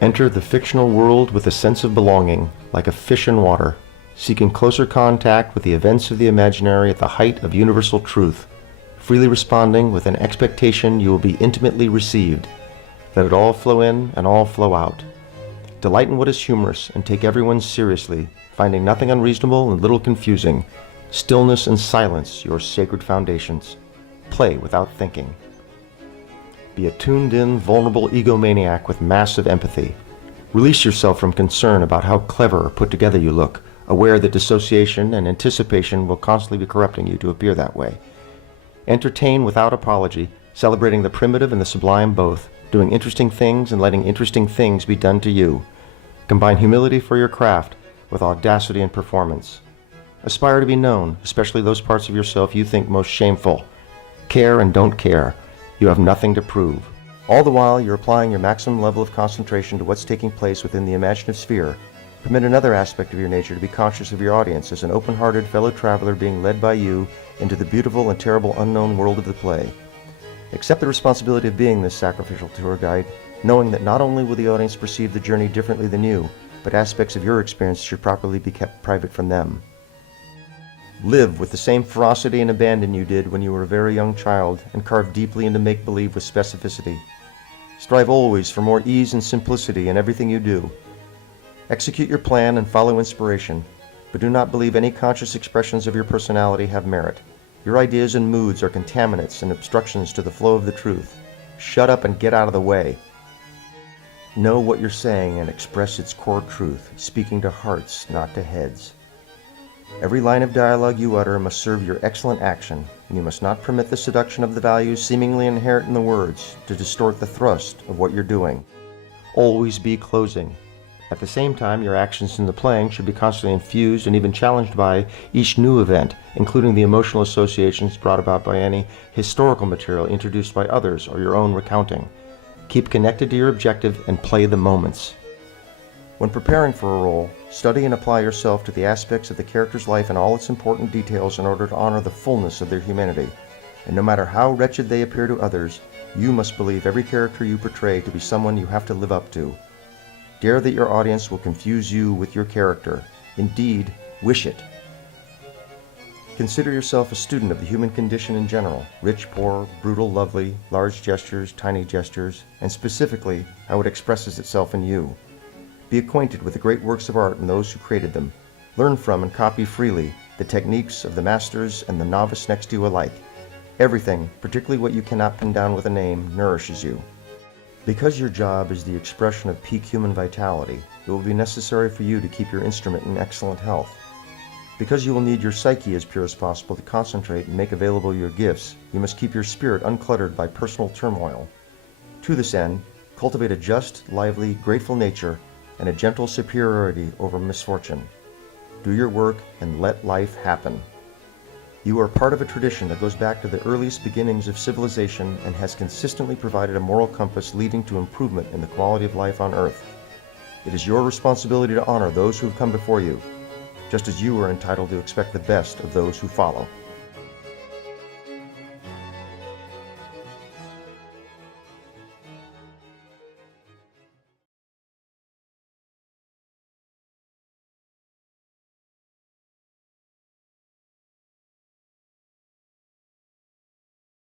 Enter the fictional world with a sense of belonging, like a fish in water, seeking closer contact with the events of the imaginary at the height of universal truth, freely responding with an expectation you will be intimately received. Let it all flow in and all flow out. Delight in what is humorous and take everyone seriously, finding nothing unreasonable and little confusing. Stillness and silence, your sacred foundations. Play without thinking. Be a tuned-in, vulnerable egomaniac with massive empathy. Release yourself from concern about how clever or put together you look, aware that dissociation and anticipation will constantly be corrupting you to appear that way. Entertain without apology, celebrating the primitive and the sublime both, doing interesting things and letting interesting things be done to you. Combine humility for your craft with audacity and performance. Aspire to be known, especially those parts of yourself you think most shameful. Care and don't care. You have nothing to prove. All the while, you're applying your maximum level of concentration to what's taking place within the imaginative sphere. Permit another aspect of your nature to be conscious of your audience as an open-hearted fellow traveler being led by you into the beautiful and terrible unknown world of the play. Accept the responsibility of being this sacrificial tour guide, knowing that not only will the audience perceive the journey differently than you, but aspects of your experience should properly be kept private from them. Live with the same ferocity and abandon you did when you were a very young child and carve deeply into make-believe with specificity. Strive always for more ease and simplicity in everything you do. Execute your plan and follow inspiration, but do not believe any conscious expressions of your personality have merit. Your ideas and moods are contaminants and obstructions to the flow of the truth. Shut up and get out of the way. Know what you're saying and express its core truth, speaking to hearts, not to heads. Every line of dialogue you utter must serve your excellent action, and you must not permit the seduction of the values seemingly inherent in the words to distort the thrust of what you're doing. Always be closing. At the same time, your actions in the playing should be constantly infused and even challenged by each new event, including the emotional associations brought about by any historical material introduced by others or your own recounting. Keep connected to your objective and play the moments. When preparing for a role, study and apply yourself to the aspects of the character's life and all its important details in order to honor the fullness of their humanity. And no matter how wretched they appear to others, you must believe every character you portray to be someone you have to live up to. Dare that your audience will confuse you with your character. Indeed, wish it. Consider yourself a student of the human condition in general, rich, poor, brutal, lovely, large gestures, tiny gestures, and specifically how it expresses itself in you. Be acquainted with the great works of art and those who created them. Learn from and copy freely the techniques of the masters and the novice next to you alike. Everything, particularly what you cannot pin down with a name, nourishes you. Because your job is the expression of peak human vitality, it will be necessary for you to keep your instrument in excellent health. Because you will need your psyche as pure as possible to concentrate and make available your gifts, you must keep your spirit uncluttered by personal turmoil. To this end, cultivate a just, lively, grateful nature and a gentle superiority over misfortune. Do your work and let life happen. You are part of a tradition that goes back to the earliest beginnings of civilization and has consistently provided a moral compass leading to improvement in the quality of life on Earth. It is your responsibility to honor those who have come before you, just as you are entitled to expect the best of those who follow.